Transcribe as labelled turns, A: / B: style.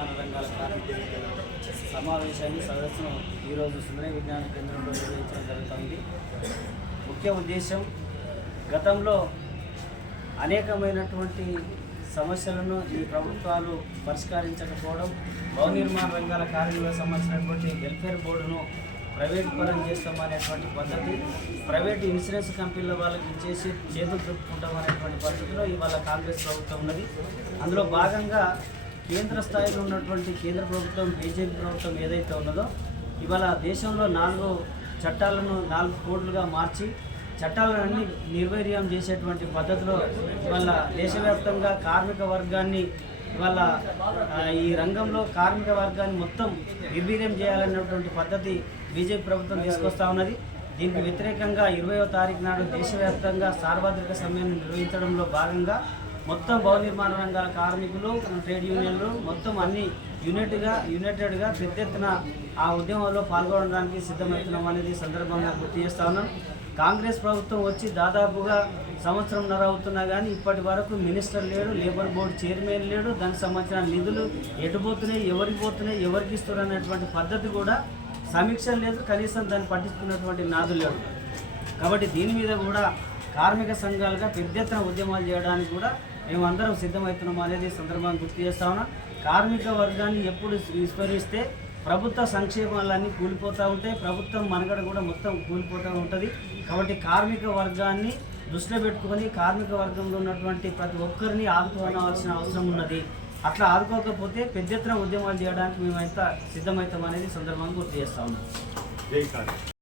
A: నిర్మాణ రంగాల కార్మికుల సమావేశాన్ని సదస్సును ఈరోజు సుందర విజ్ఞాన కేంద్రంలో నిర్వహించడం జరుగుతుంది. ముఖ్య ఉద్దేశం గతంలో అనేకమైనటువంటి సమస్యలను ఈ ప్రభుత్వాలు పరిష్కరించకపోవడం భవన నిర్మాణ రంగాల కార్మికులకు సంబంధించినటువంటి వెల్ఫేర్ బోర్డును ప్రైవేట్ పరం చేస్తామనేటువంటి పద్ధతి ప్రైవేట్ ఇన్సూరెన్స్ కంపెనీల వాళ్ళకి ఇచ్చేసి చేతులు చుట్టుకుంటాం అనేటువంటి పద్ధతిలో ఇవాళ కాంగ్రెస్ ప్రభుత్వం ఉన్నది. అందులో భాగంగా కేంద్ర స్థాయిలో ఉన్నటువంటి కేంద్ర ప్రభుత్వం బీజేపీ ప్రభుత్వం ఏదైతే ఉన్నదో ఇవాళ దేశంలో నాలుగు చట్టాలను నాలుగు కోడ్లుగా మార్చి చట్టాలన్నీ నిర్వీర్యం చేసేటువంటి పద్ధతిలో ఇవాళ దేశవ్యాప్తంగా కార్మిక వర్గాన్ని ఇవాళ ఈ రంగంలో కార్మిక వర్గాన్ని మొత్తం నిర్వీర్యం చేయాలన్నటువంటి పద్ధతి బీజేపీ ప్రభుత్వం తీసుకొస్తా ఉన్నది. దీనికి వ్యతిరేకంగా ఇరవయో తారీఖు నాడు దేశవ్యాప్తంగా సార్వత్రిక సమ్మెను నిర్వహించడంలో భాగంగా మొత్తం భవన నిర్మాణ రంగాల కార్మికులు ట్రేడ్ యూనియన్లు మొత్తం అన్ని యునైటెడ్గా యునైటెడ్గా పెద్ద ఎత్తున ఆ ఉద్యమంలో పాల్గొనడానికి సిద్ధమవుతున్నాం అనేది సందర్భంగా గుర్తు చేస్తా ఉన్నాం. కాంగ్రెస్ ప్రభుత్వం వచ్చి దాదాపుగా సంవత్సరంన్నర అవుతున్నా కానీ ఇప్పటి వరకు మినిస్టర్ లేడు లేబర్ బోర్డు చైర్మన్ లేడు దానికి సంబంధించిన నిధులు ఎటుపోతున్నాయి ఎవరికి పోతున్నాయి ఎవరికి ఇస్తారు అనేటువంటి పద్ధతి కూడా సమీక్ష లేదు కనీసం దాన్ని పట్టించుకున్నటువంటి నాదు లేడు. కాబట్టి దీని మీద కూడా కార్మిక సంఘాలుగా పెద్ద ఎత్తున ఉద్యమాలు చేయడానికి కూడా మేము అందరం సిద్ధమవుతున్నాం అనేది సందర్భాన్ని సందర్భంగా గుర్తు చేస్తా ఉన్నా. కార్మిక వర్గాన్ని ఎప్పుడు విస్మరిస్తే ప్రభుత్వ సంక్షేమాలన్నీ కూలిపోతూ ఉంటాయి. ప్రభుత్వం మనగడ కూడా మొత్తం కూలిపోతూ ఉంటుంది. కాబట్టి కార్మిక వర్గాన్ని దృష్టిలో పెట్టుకొని కార్మిక వర్గంలో ఉన్నటువంటి ప్రతి ఒక్కరిని ఆదుకోవాల్సిన అవసరం ఉన్నది. అట్లా ఆదుకోకపోతే పెద్ద ఎత్తున ఉద్యమాలు చేయడానికి మేమైతే సిద్ధమవుతాం అనేది సందర్భంగా గుర్తు చేస్తా ఉన్నాం.